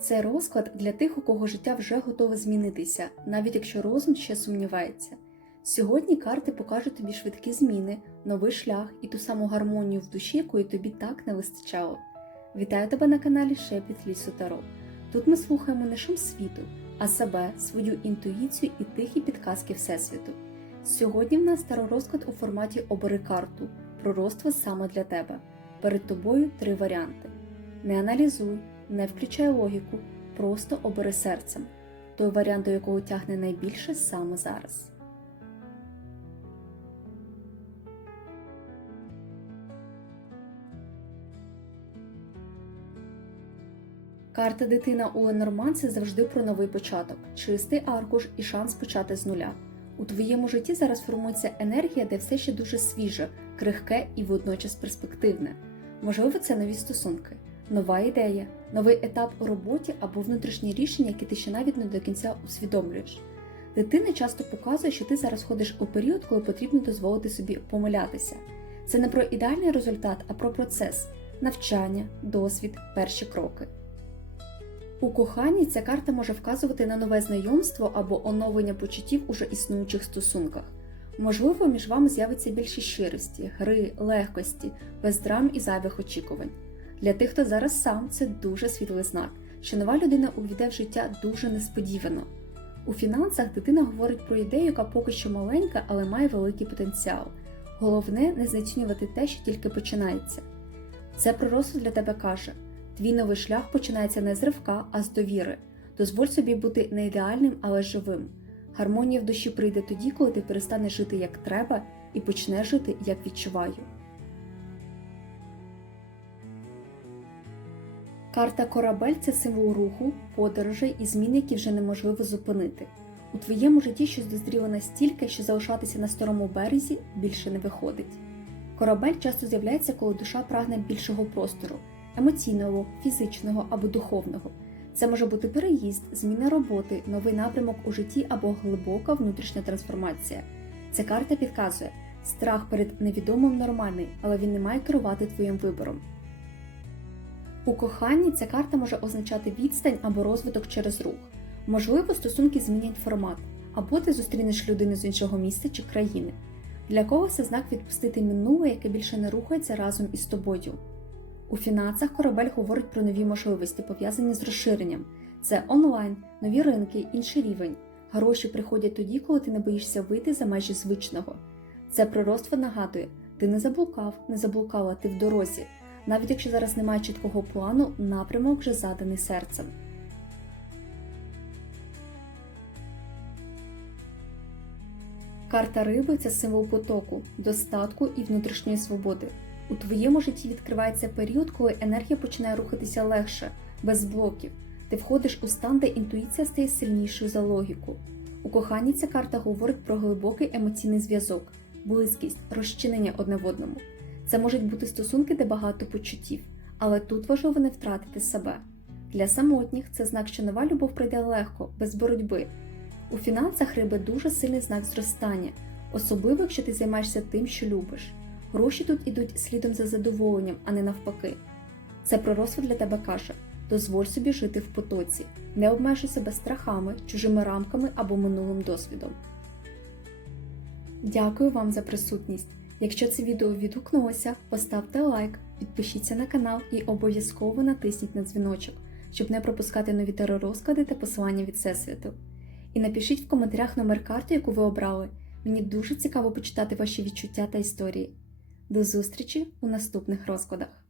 Це розклад для тих, у кого життя вже готове змінитися, навіть якщо розум ще сумнівається. Сьогодні карти покажуть тобі швидкі зміни, новий шлях і ту саму гармонію в душі, якої тобі так не вистачало. Вітаю тебе на каналі Шепіт Лісу Таро. Тут ми слухаємо не шум світу, а себе, свою інтуїцію і тихі підказки Всесвіту. Сьогодні в нас таро розклад у форматі Обери карту, пророцтво саме для тебе. Перед тобою три варіанти. Не аналізуй, не включай логіку, просто обери серцем, той варіант, до якого тягне найбільше саме зараз. Карта дитина у Ленорман це завжди про новий початок, чистий аркуш і шанс почати з нуля. У твоєму житті зараз формується енергія, де все ще дуже свіже, крихке і водночас перспективне. Можливо, це нові стосунки, нова ідея, новий етап у роботі або внутрішні рішення, які ти ще навіть не до кінця усвідомлюєш. Дитина часто показує, що ти зараз ходиш у період, коли потрібно дозволити собі помилятися. Це не про ідеальний результат, а про процес навчання, досвід, перші кроки. У коханні ця карта може вказувати на нове знайомство або оновлення почуттів уже існуючих стосунках. Можливо, між вами з'явиться більше щирості, гри, легкості, без драм і зайвих очікувань. Для тих, хто зараз сам, це дуже світлий знак, що нова людина увійде в життя дуже несподівано. У фінансах дитина говорить про ідею, яка поки що маленька, але має великий потенціал. Головне не знецінювати те, що тільки починається. Це проросло для тебе каже. Твій новий шлях починається не з ривка, а з довіри. Дозволь собі бути не ідеальним, але живим. Гармонія в душі прийде тоді, коли ти перестанеш жити як треба і почнеш жити як відчуваю. Карта Корабель це символ руху, подорожей і змін, які вже неможливо зупинити. У твоєму житті щось дозріло настільки, що залишатися на старому березі більше не виходить. Корабель часто з'являється, коли душа прагне більшого простору емоційного, фізичного або духовного. Це може бути переїзд, зміна роботи, новий напрямок у житті або глибока внутрішня трансформація. Ця карта підказує, страх перед невідомим нормальний, але він не має керувати твоїм вибором. У коханні ця карта може означати відстань або розвиток через рух. Можливо, стосунки змінять формат, або ти зустрінеш людину з іншого міста чи країни. Для когось це знак відпустити минуле, яке більше не рухається разом із тобою. У фінансах корабель говорить про нові можливості, пов'язані з розширенням. Це онлайн, нові ринки, інший рівень. Гроші приходять тоді, коли ти не боїшся вийти за межі звичного. Це пророцтво нагадує: ти не заблукав, не заблукала, ти в дорозі. Навіть якщо зараз немає чіткого плану, напрямок вже заданий серцем. Карта риби це символ потоку, достатку і внутрішньої свободи. У твоєму житті відкривається період, коли енергія починає рухатися легше, без блоків. Ти входиш у стан, де інтуїція стає сильнішою за логіку. У коханні ця карта говорить про глибокий емоційний зв'язок, близькість, розчинення одне в одному. Це можуть бути стосунки, де багато почуттів, але тут важливо не втратити себе. Для самотніх це знак, що нова любов прийде легко, без боротьби. У фінансах риби дуже сильний знак зростання, особливо якщо ти займаєшся тим, що любиш. Гроші тут ідуть слідом за задоволенням, а не навпаки. Це пророцтво для тебе каже: дозволь собі жити в потоці, не обмежуй себе страхами, чужими рамками або минулим досвідом. Дякую вам за присутність. Якщо це відео відгукнулося, поставте лайк, підпишіться на канал і обов'язково натисніть на дзвіночок, щоб не пропускати нові теророзклади та посилання від Всесвіту. І напишіть в коментарях номер карти, яку ви обрали. Мені дуже цікаво почитати ваші відчуття та історії. До зустрічі у наступних розкладах.